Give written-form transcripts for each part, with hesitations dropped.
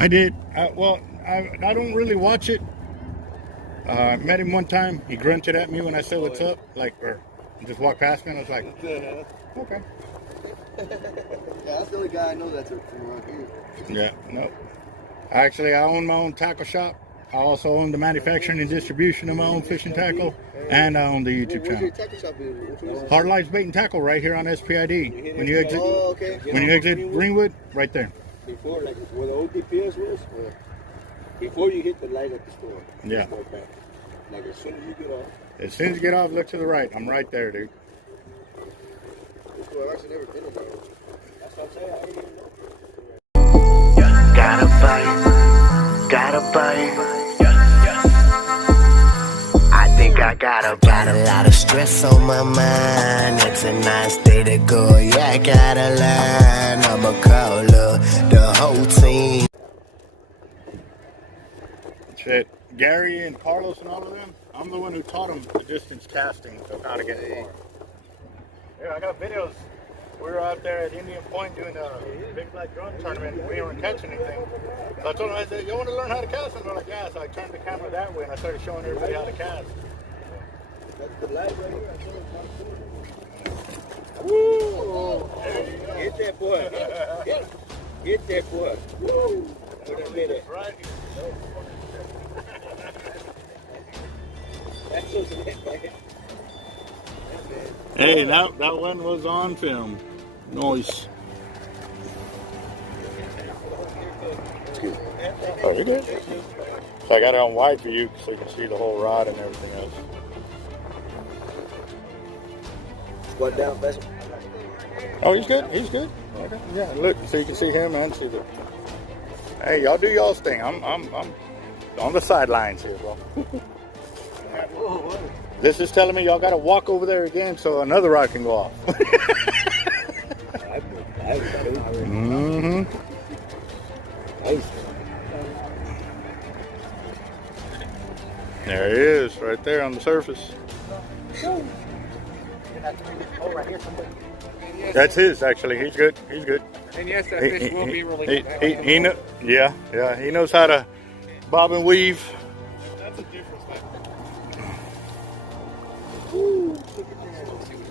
I did. Well, I don't really watch it. I met him one time. He grunted at me when I said what's up, like, or just walked past me, and I was like, okay. Yeah, that's the only guy I know that's from around here. Yeah, no. Actually, I own my own tackle shop. I also own the manufacturing and distribution of my own fishing tackle, and I own the YouTube channel. Where's your tackle shop? Which one is it? Hard Lights Bait and Tackle right here on SPID. When you exit, Oh, okay. when you exit Greenwood, right there. Before, like where the old DPS was, before you hit the light at the store. Yeah. Like as soon as you get off. As soon as you get off, look to the right. I'm right there, dude. I've actually never been in there. That's what I'm saying. I didn't even know. Gotta bite. I think I got a lot of stress on my mind. It's a nice day to go. Yeah, I gotta line. I'ma call the whole team. Shit, Gary and Carlos and all of them, I'm the one who taught them the distance casting of how to get far. Yeah, I got videos. We were out there at Indian Point doing a big black drum tournament. We weren't catching anything. So I told them, I said, you want to learn how to cast? And they're like, yeah. So I turned the camera that way and I started showing everybody how to cast. That's the light right here. I Woo! Get that boy. Get that boy. Woo! Wait a minute. Right here. That's just it, man. Hey, that one was on film. Nice. Oh, you're good. So I got it on wide for you so you can see the whole rod and everything else. Squat down, vessel. Oh, he's good. He's good. Okay. Yeah, look, so you can see him and see the. Hey, y'all do y'all's thing. I'm on the sidelines here, bro. This is telling me y'all got to walk over there again so another rod can go off. Mm-hmm. There he is, right there on the surface. That's his, actually. He's good. He's good. And yes, that fish will be released. He knows how to bob and weave. That's a difference, man.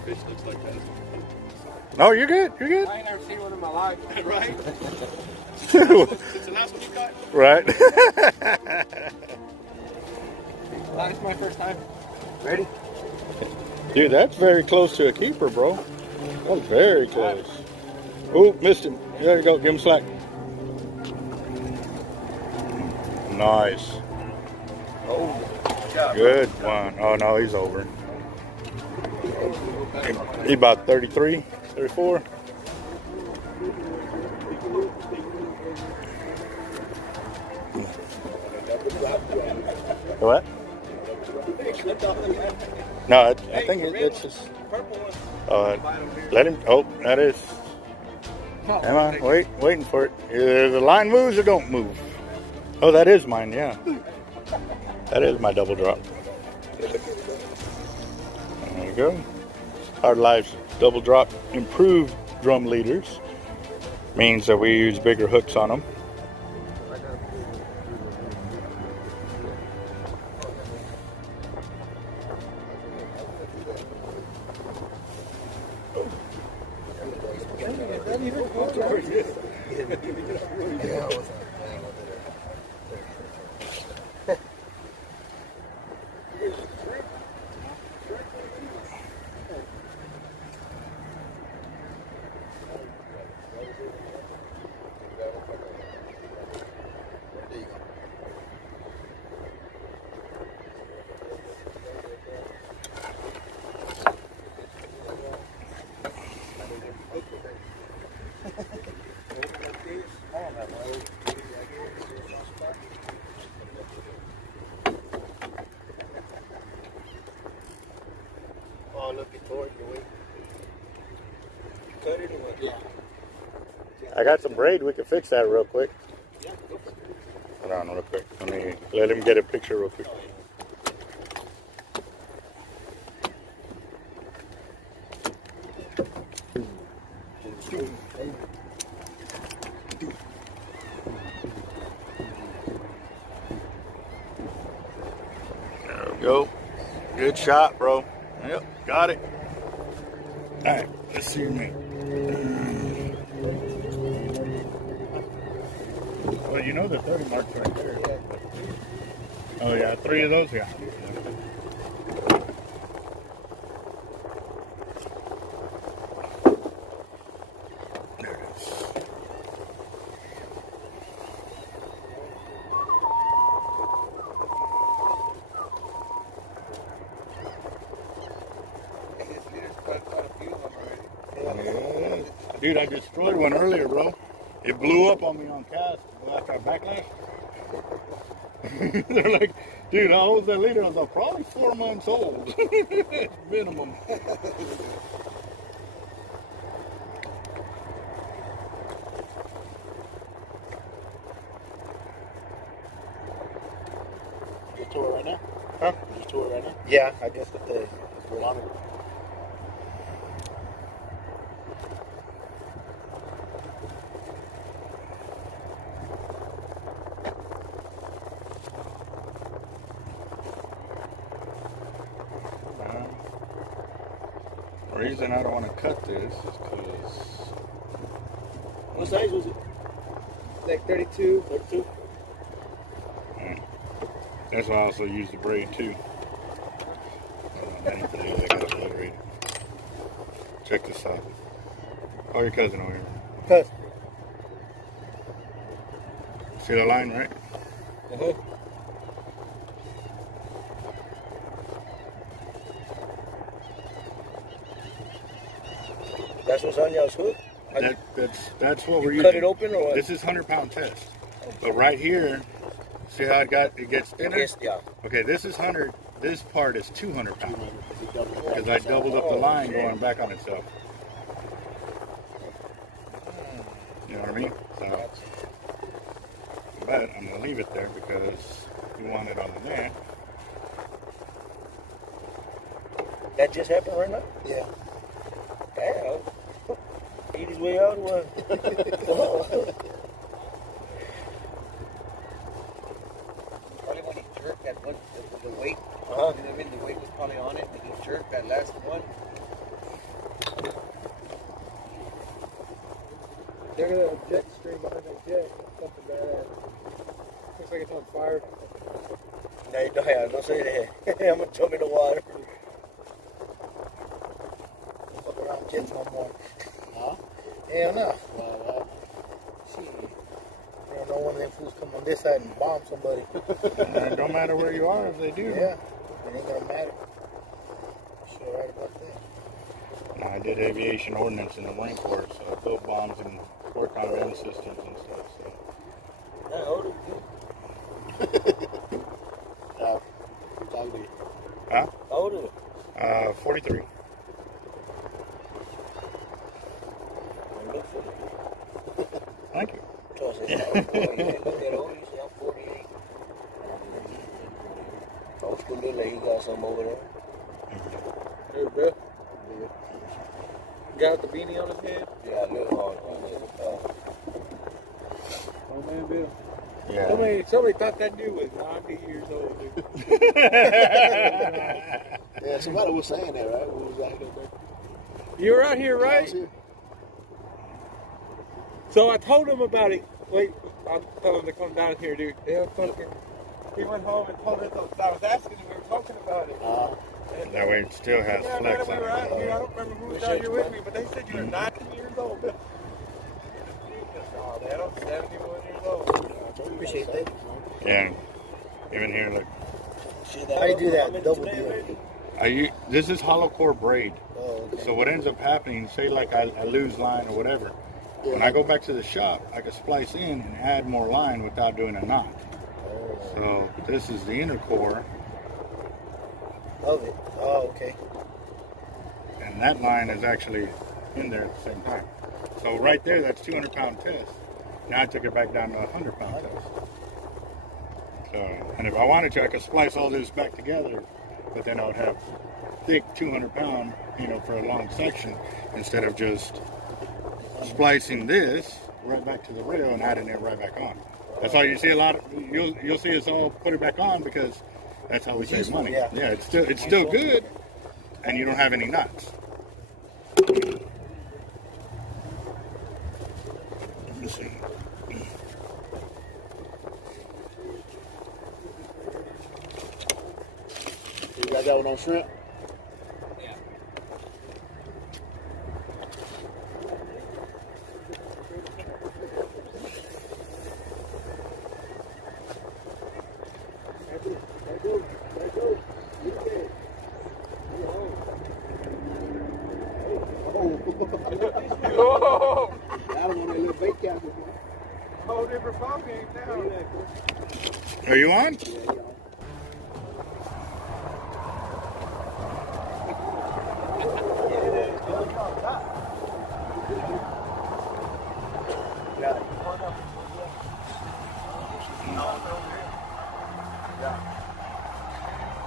Fish looks like that. No, you're good. You're good. I ain't never seen one in my life. Right? It's the last one you caught? Right. That's my first time. Ready? Dude, that's very close to a keeper, bro. That's very close. Oh, missed him. There you go. Give him slack. Nice. Oh, Good one. Oh, no, he's over. He's about 33, 34. What? No, I think it's just. Let him. Oh, that is. Come on, waiting for it. Either the line moves or don't move. Oh, that is mine, yeah. That is my double drop. There you go. Hard Lives double drop improved drum leaders. Means that we use bigger hooks on them. oh, look at Tori. Cut it or what? Yeah. I got some braid. We can fix that real quick. Hold on real quick. Let him get a picture real quick. go. Good shot, bro. Yep, got it. All right, let's see your mate. Well, you know the 30 mark's right there. Oh yeah, 3 of those, yeah. There it is. Dude, I destroyed one earlier, bro. It blew up on me on cast after our backlash. They're like, dude, how old is that leader? I was like, probably 4 months old. Minimum. You just tour right now? Huh? You just tour right now? Yeah, I guess that the water. The reason I don't want to cut this is because What size was it? Like 32? 32? that's why I also use the braid too. Check this out. Oh, your cousin over here. Cousin. See the line, right? Uh-huh. That's what's on y'all's hook? That's what we're You using. cut it open or what? This is 100-pound test. But right here, see how it gets thinner? Yes, yeah. Okay, this is 100. This part is 200 pounds. Because I doubled up the line going back on itself. You know what I mean? So, but I'm going to leave it there because we want it on the net. That just happened right now? Yeah. Damn. Eat his way out or what? Probably when he jerked that one, the weight. Uh-huh. I mean, the weight was probably on it, and he jerked that last one. Look at that jet stream behind that jet. Something badass. Looks like it's on fire. No, you don't, don't say that. I'm going to jump in the water. Fuck around jets no more. Huh? Hell no. Shit. You don't know one of them fools come on this side and bomb somebody. It don't matter where you are if they do. Yeah. It ain't gonna matter. Sure right about that. I did aviation ordnance in the Marine Corps, so I built bombs and wartime end systems and stuff. So. How old are you? Huh? How old are you? 43. Thank you. So I said, oh, you didn't look that old. You said, I'm 48. Old school look like he got something over there. Hey, Bill. Got the beanie on his head? Yeah, I look hard. Oh, man, Bill. Yeah. Somebody thought that dude was 90 years old, dude. Yeah, somebody was saying that, right? What was that? You were out here, right? So I told him about it. Wait, I told him to come down here, dude. Yeah, fucking. He went home and told us. I was asking him. We were talking about it. That way it still has Yeah, flex we on were out it. here. I don't remember who was out here with me, but they said you were 90 years old. Oh, man, I'm 71 years old. Appreciate that. Yeah. Even here, look. How you do that? Double deal. This is hollow core braid. Oh, okay. So what ends up happening, say like I lose line or whatever, when I go back to the shop, I can splice in and add more line without doing a knot. So this is the inner core, Of it. Oh, okay. and that line is actually in there at the same time. So right there, that's 200-pound test. Now I took it back down to a 100-pound test. So, and if I wanted to, I could splice all this back together, but then I would have thick 200-pound, for a long section, instead of just splicing this right back to the rail and adding it right back on. That's why you see a lot of, you'll see us all put it back on, because That's how we save money. Yeah. Yeah, it's still good, and you don't have any knots. Listen. You got that one on shrimp? Oh, I don't know that little bait castle. whole different ball game now. Are you on?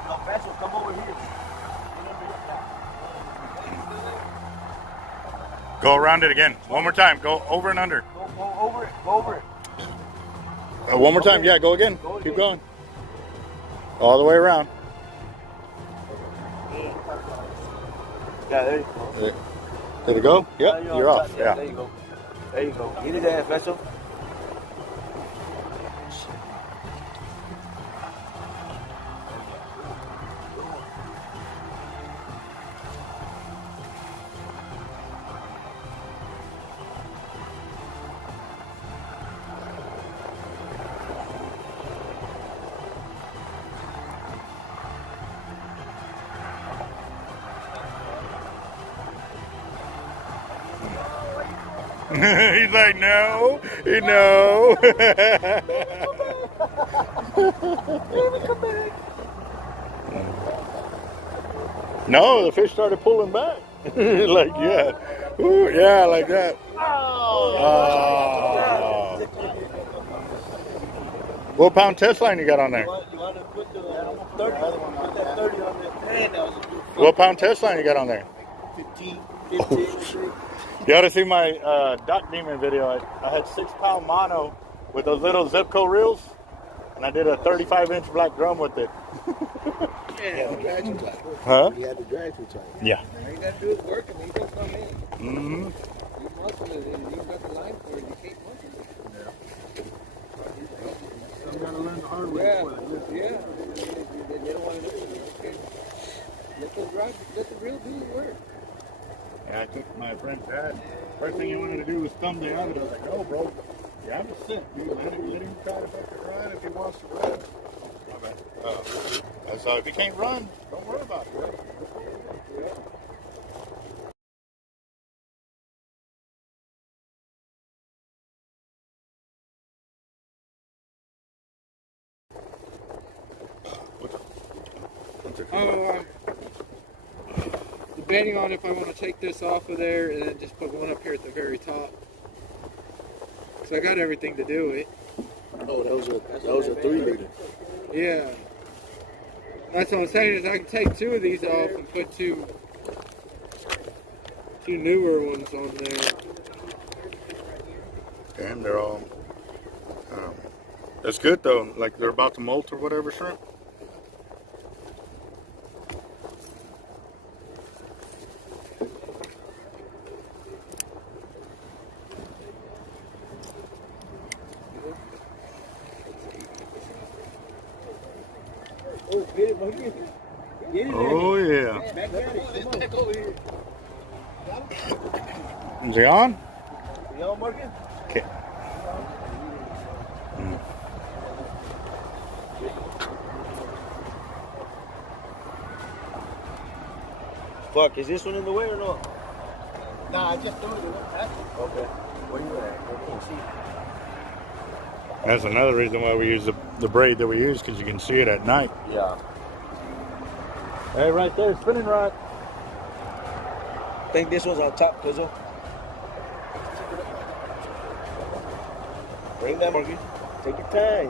No, Vessel, come over here. Go around it again. One more time. Go over and under. Go over it. Go over it. One more time. Yeah, go again. Keep going. All the way around. Yeah, there you go. Did it go? Yep, you're off. There Yeah. you go. There you go. Get his ass, Vessel. He's like, no, no. No, the fish started pulling back. Like, yeah. Ooh, yeah, like that. Oh. What pound test line you got on there? You want to put the 30, put that 30 on the pan. That was a good What pound test line you got on there? 15. You ought to see my Doc Demon video. I had 6-pound mono with those little Zipco reels, and I did a 35-inch black drum with it. Yeah, the drag you tight. Huh? You had the drag you tight. Yeah. All you gotta do is work him. He don't come in. Mm-hmm. You muscle it, and you got the line for it. You can't muscle it. You gotta learn the hard way. Yeah, yeah. They don't want to do it. Okay. Let the real do the work. Yeah, I took my friend's dad. First thing he wanted to do was thumb the other. I was like, no, bro. You have to sit. You let him try to fucking run if he wants to run. So if he can't run, don't worry about it. Right? Debating on if I want to take this off of there and then just put one up here at the very top. So I got everything to do it. Oh, that was a 3-liter. Yeah. That's what I'm saying is I can take 2 of these off and put two newer ones on there. And they're all. That's good though. Like they're about to molt or whatever shrimp. Oh, get it, Monkey. Get it. Oh yeah. Back at it. Back over here. Is he on? You on, Marcus? Okay. Fuck, is this one in the way or no? Nah, I just threw it. Okay. Where you at? I can't see. That's another reason why we use the braid that we use, because you can see it at night. Yeah. Hey, right there, spinning rod. I think this one's on top, Cuzzo. Bring that, Marcus. Take your time.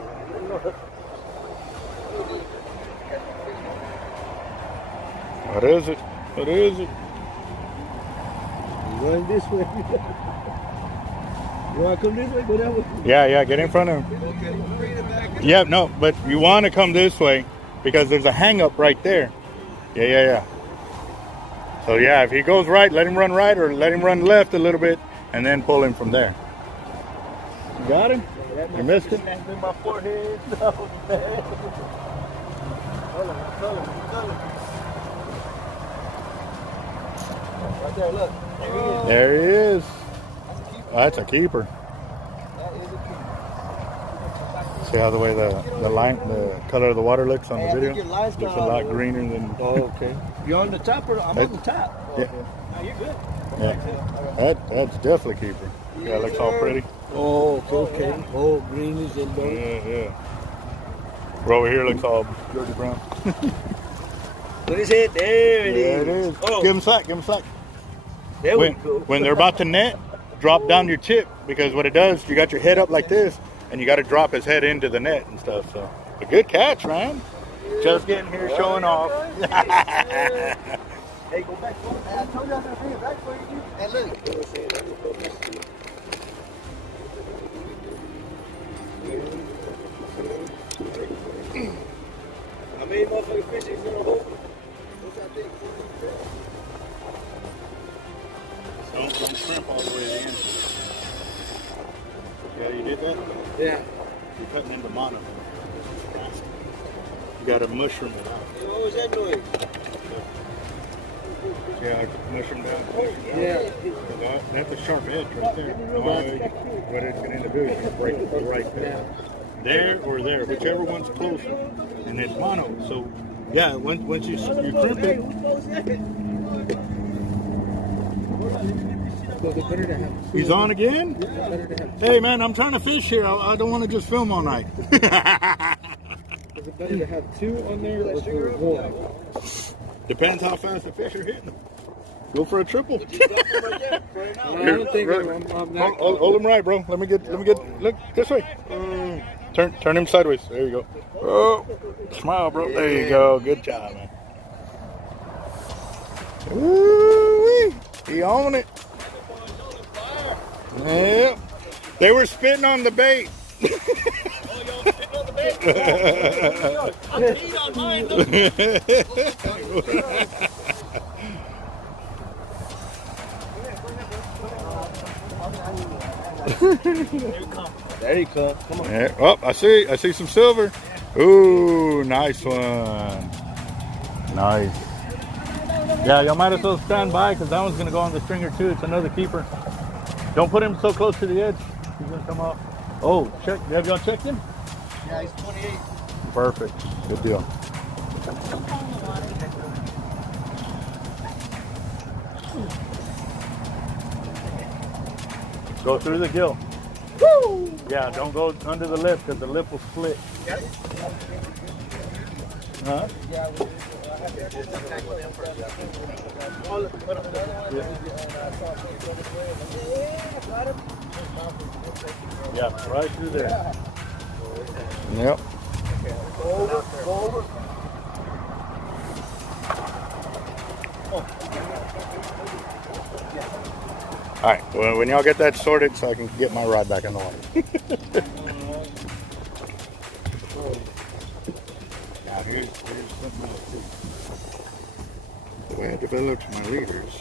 What is it? What is it? You going this way? You want to come this way? Go that way. Yeah, get in front of him. Okay. Bring it back. Yeah, no, but you want to come this way because there's a hang up right there. Yeah. So yeah, if he goes right, let him run right, or let him run left a little bit, and then pull him from there. You got him? You missed it? In my forehead. No, man. Right there, look. There he is. That's a keeper. See how the way the color of the water looks on the video? Looks a lot greener than. Oh, okay. You're on the top, or I'm on the top? Yeah. No, you're good. Yeah. That's definitely keeper. Yeah, it looks all pretty. Oh, okay. Oh, green is in there. Yeah. We're over here, looks all Georgia brown. What is it? There it is. There it is. Oh. Give him slack. There we go. When they're about to net, drop down your tip, because what it does, you got your head up like this, and you got to drop his head into the net and stuff. So, a good catch, man. Just getting here, showing off. Hey, go back. I told you I was going to bring it back for you. Hey, look. How many motherfucking fish is going to hold? What's that thing? Don't shrimp all the way to the end. Yeah, you did that? Yeah. You're cutting into mono. You got to mushroom it out. What was that noise? Yeah, I mushroom down. Yeah. That's a sharp edge right there. What it's going to do is break it right there. There or there, whichever one's closer. And it's mono. So, yeah, once you crimp it. He's on again? Hey, man, I'm trying to fish here. I don't want to just film all night. Is it better to have two on there or for one? Depends how fast the fish are hitting them. Go for a triple. I don't think I'm not. Hold him right, bro. Let me get. Look this way. Turn him sideways. There you go. Oh, smile, bro. There you go. Good job, man. Woo-wee. He on it. Yeah. They were spitting on the bait. There you come. Come on. Yeah. Oh, I see some silver. Ooh, nice one. Nice. Yeah, y'all might as well stand by, because that one's going to go on the stringer too. It's another keeper. Don't put him so close to the edge. He's going to come off. Oh, check. Have y'all checked him? Yeah, he's 28. Perfect. Good deal. Go through the gill. Woo! Yeah, don't go under the lip, because the lip will split. Huh? Yeah, right through there. Yep. All right, well, when y'all get that sorted, so I can get my rod back in the water. Now here's something else too. The way I developed my leaders,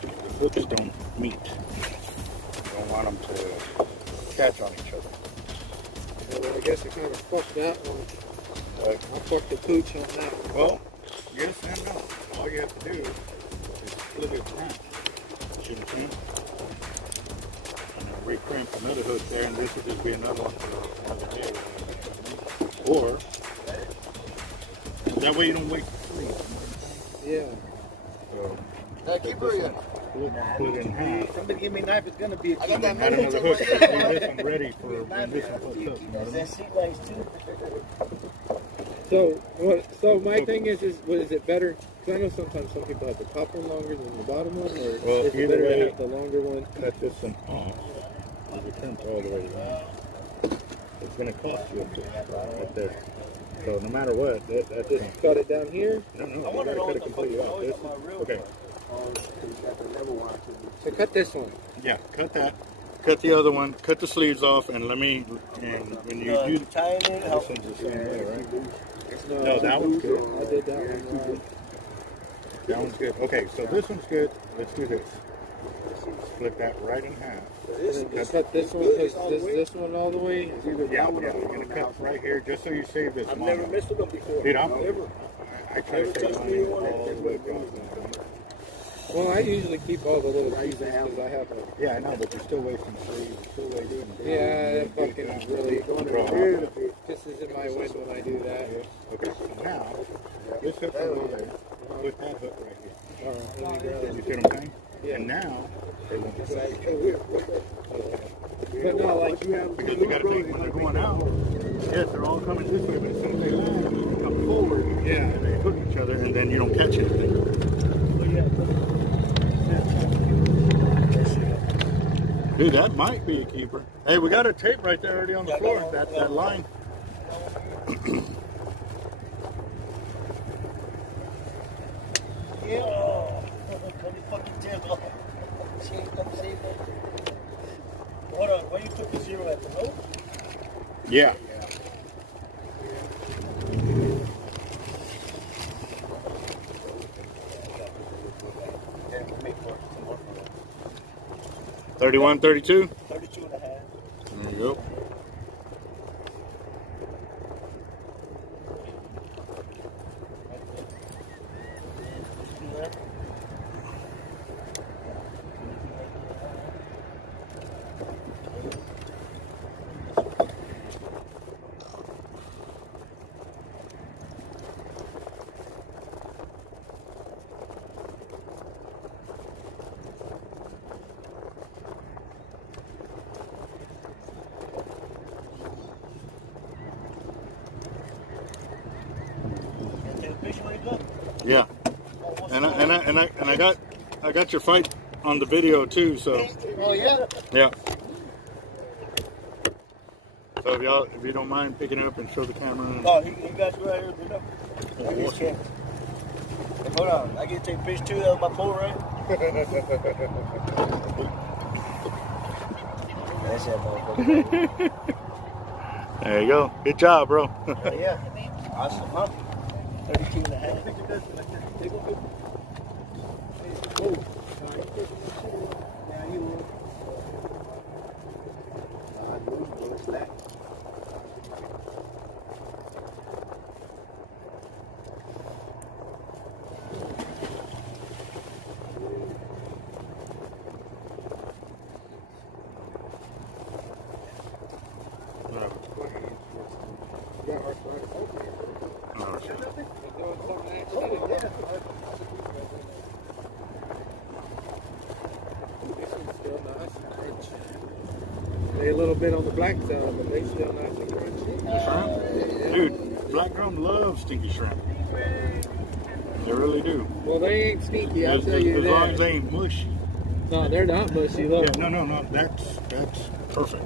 the hooks don't meet. You don't want them to catch on each other. Well, I guess I kind of fucked that one. I fucked the pooch on that one. Well, yes and no. All you have to do is split it around. See what I'm saying? And then recrimp another hook there, and this would just be another one for another day. Or, that way you don't waste three. Yeah. So, Keep her in. split it in half. Somebody give me a knife, it's going to be a key. And add another hook. Leave this one ready for when this one puts up. You know what I mean? Seat legs too. So my thing is it better? Because I know sometimes some people have the top one longer than the bottom one, or Well, is it either better way, to have the longer one? cut this one off. You crimp all the way around. It's going to cost you a foot right there. So no matter what, that's Just cut it down here. No, you gotta cut it completely off. Okay. So cut this one. Yeah, cut that. cut the other one, cut the sleeves off, and let me. And when you do, tying it, this help. one's the same way, right? No, that one's good. I did that one. That one's good. Okay, so this one's good. Let's do this. Split that right in half. Cut this one. Is this one all the way? It's either Yeah, we're gonna cut right here just so you save this. I've never messed with them before. Dude, Never. I try to save money all the way across. Well, I usually keep all the little pieces because I have a. Yeah, I know, but you're still wasting sleeves. You're still wasting. Yeah, that fucking really pisses in my wind when I do that. Okay, so now this hook over there. Put that hook right here. You see what I'm saying? Yeah. And now they won't be But no, like you have. because you got to think when they're going out. Yes, they're all coming this way, but as soon as they land, they come forward. Yeah. And they hook each other, and then you don't catch anything. Dude, that might be a keeper. Hey, we got a tape right there already on the floor. That line. Yeah. Oh, let me fucking tell. Hold on, where you put the zero at the rope? Yeah. Yeah, we'll make more. 31, 32. 32 and a half. There you go. Yeah, and I got your fight on the video too. So Oh yeah. yeah. So if you don't mind picking it up and show the camera. Oh, he got you right here. Look up. Hey, hold on, I get to take a picture too. That was my pole, right? That's it, motherfucker. There you go. Good job, bro. Yeah. Awesome, huh? 32 and a half. They a little bit on the black side, but they still nice and crunchy. Dude, black drum loves stinky shrimp. They really do. Well, they ain't stinky, I'll As tell you long as that. they ain't mushy. No, they're not mushy. Look. Yeah, no. That's perfect.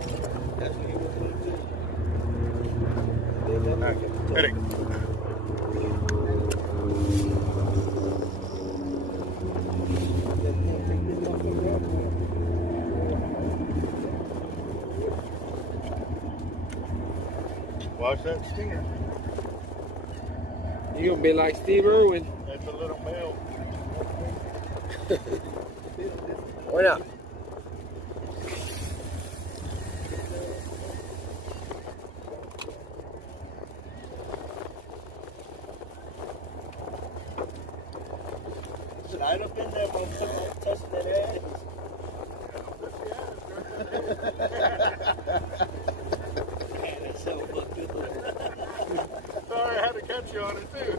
Ready. Watch that stinger. You gonna be like Steve Irwin. That's a little male. Why not? Slide up in there, motherfucker. Touching that ass. That's so fucking good. Sorry, I had to catch you on it too.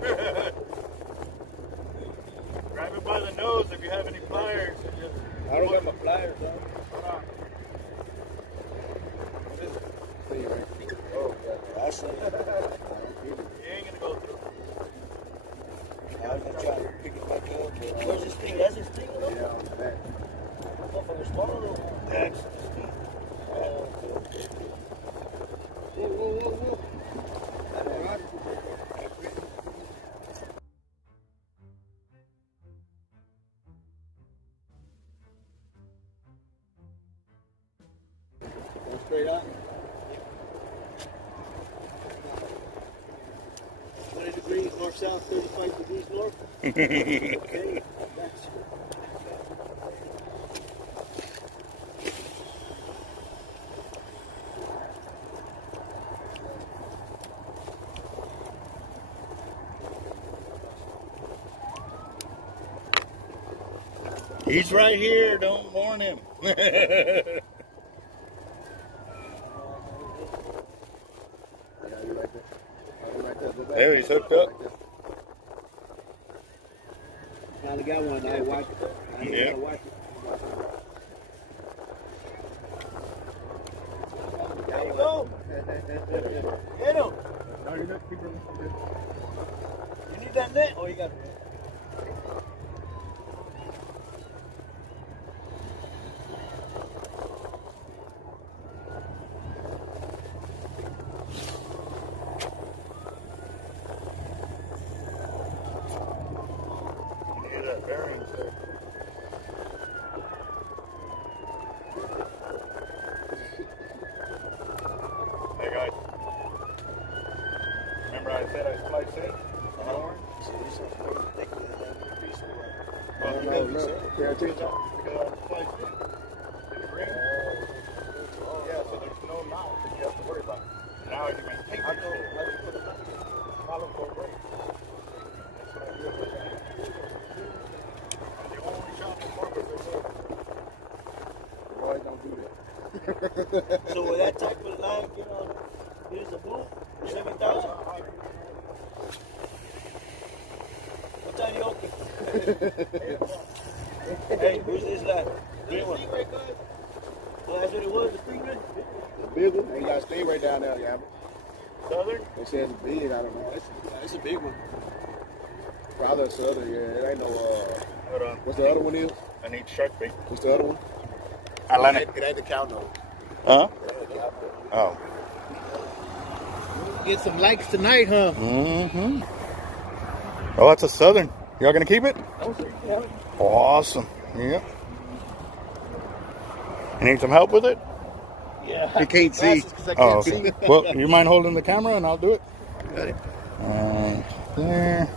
Grab it by the nose if you have any pliers. And just I don't got my pliers on. hold on. Oh, yeah. I see. You ain't gonna go through. I was just trying to pick it back up. But where's this thing? That's his thing, though? Yeah, on the back. Motherfucker's taller though. That's the sting. Oh, okay. Whoa. north, south, 35 degrees north. Okay, that's He's right here. Don't warn him. There he's hooked up. finally got one. I watch it. Yeah. Watch it. There you go. Get him. You need that net? Oh, you got it. Hear that bearing, sir. Hey guys, remember I said I spliced in on the horn? Well, because I spliced in. Did it ring? Yeah, so there's no mouth that you have to worry about. Now you maintain it. Follow forward. That's what I do every time. I'm the only shop in Corpus that does it. Roy don't do that. So with that type of line, here's a boot, 7,000. What time you open? Hey, who's this line? Green one. Oh, that's what it was, the premium? The big one, ain't got to stay right down there, yeah. Southern? They say it's big, I don't know. It's a big one. Probably a southern, yeah. It ain't no, Hold on. what's the other one is? I need shark bait. What's the other one? Atlantic. It ain't the cow nose. Huh? Oh. Get some likes tonight, huh? Mm-hmm. Oh, that's a southern. Y'all gonna keep it? Awesome. Yep. You need some help with it? Yeah. You can't see. Oh, okay. Well, you mind holding the camera and I'll do it? Got it. There.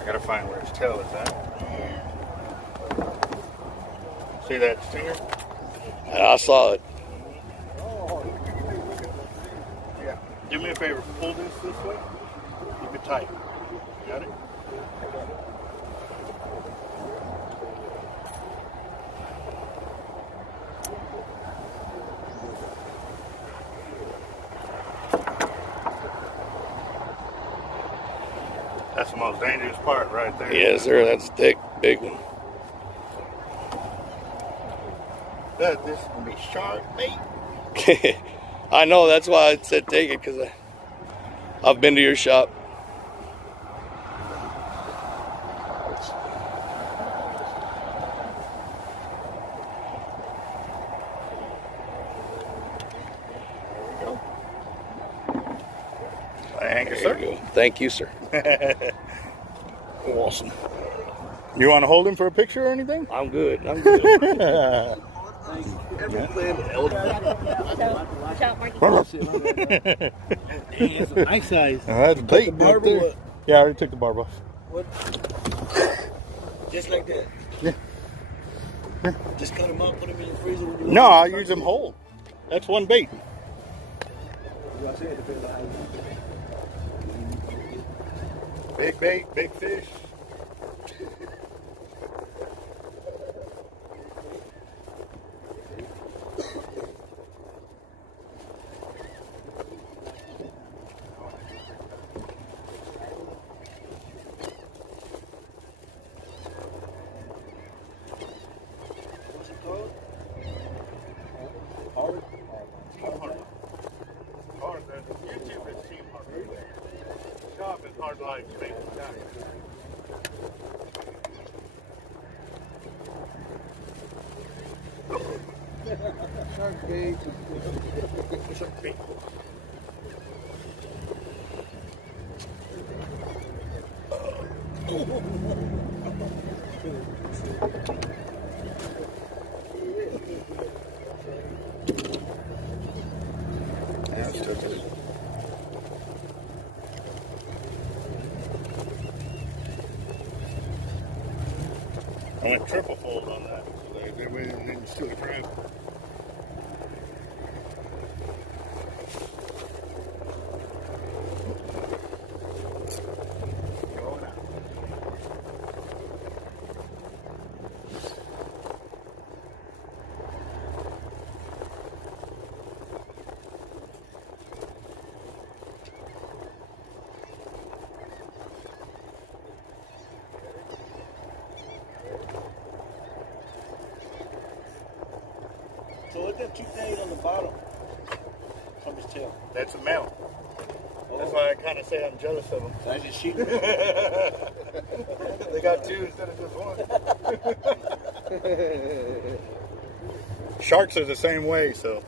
I gotta find where his tail is at. See that stinger? I saw it. Yeah. Do me a favor, pull this way. Keep it tight. Got it? That's the most dangerous part right there. Yes, sir. That's a thick, big one. This is gonna be shark bait. I know. That's why I said take it, because I've been to your shop. Thank you, There sir. you go. Thank you, sir. Awesome. You want to hold him for a picture or anything? I'm good. I'm good. Nice size. That's bait right barb or there. what? Yeah, I already took the barb off. What? Just like that? Yeah. Just cut them up, put them in the freezer when you No, I'll use them whole. That's one bait. Big bait, big fish. What's it called? YouTube is Team Hard. Shop is Hard Life. Shark bait. Shark bait. went triple fold on that. So they didn't steal the crab. Going out. So what's that two things on the bottom from his tail? That's a male. That's why I kind of say I'm jealous of them. I just shooting. They got two instead of just one. Sharks are the same way, so.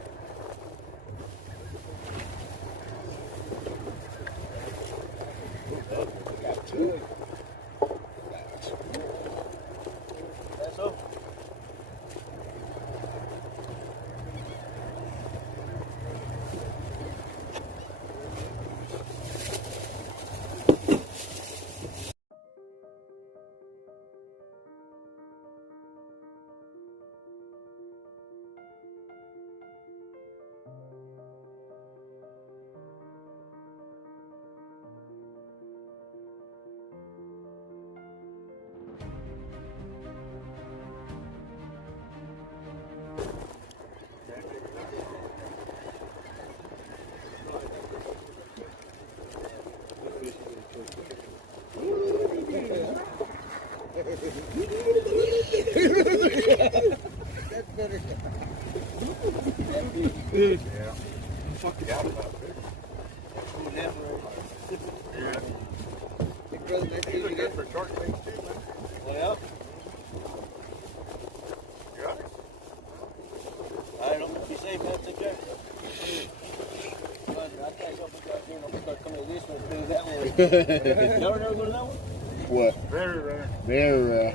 Got two. That's so. Yeah. Fucking out about it. Yeah. Yeah. Big brother, nice to These meet are you good again. for shark things too, man. Well, You honest? I don't know. Be safe, man. Take care. I can't help it out here. I'm gonna start coming to this one, to that one. Y'all never go to that one? What? Very rare. Very Very rare.